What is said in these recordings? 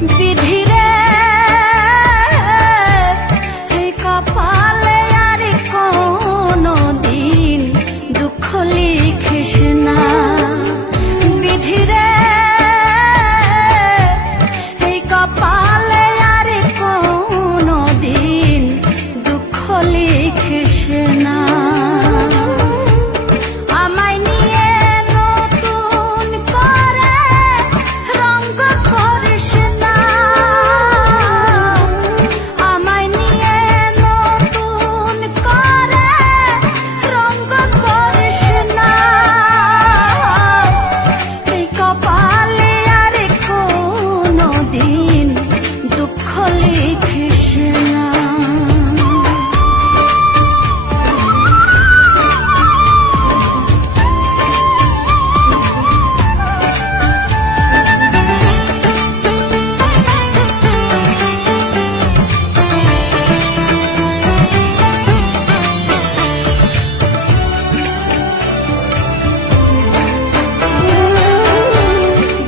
বিধিরে এই কপালে আর কোনো দিন দুঃখ লিখিস না। বিধিরে এই কপালে আর কোনো দিন দুঃখ লিখিস না। আমায় নিয়ে নতুন করে রঙ্গ করিস না। আমায় নিয়ে নতুন করে রঙ্গ করিস না। এই কপালে আর কোনো দিন দুঃখ লিখিস না।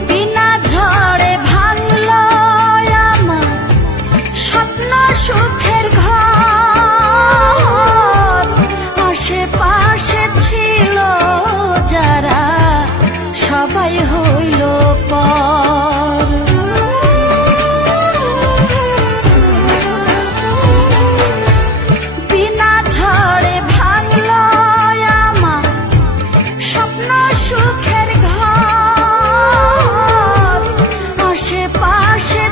বিনা ঝড়ে ভাঙলো আমার স্বপ্ন সুখের ঘর। আশেপাশে ছিল যারা সবাই হইল পর। বিনা ঝড়ে ভাঙলো আমার স্বপ্ন সুখের ঘর। আশেপাশে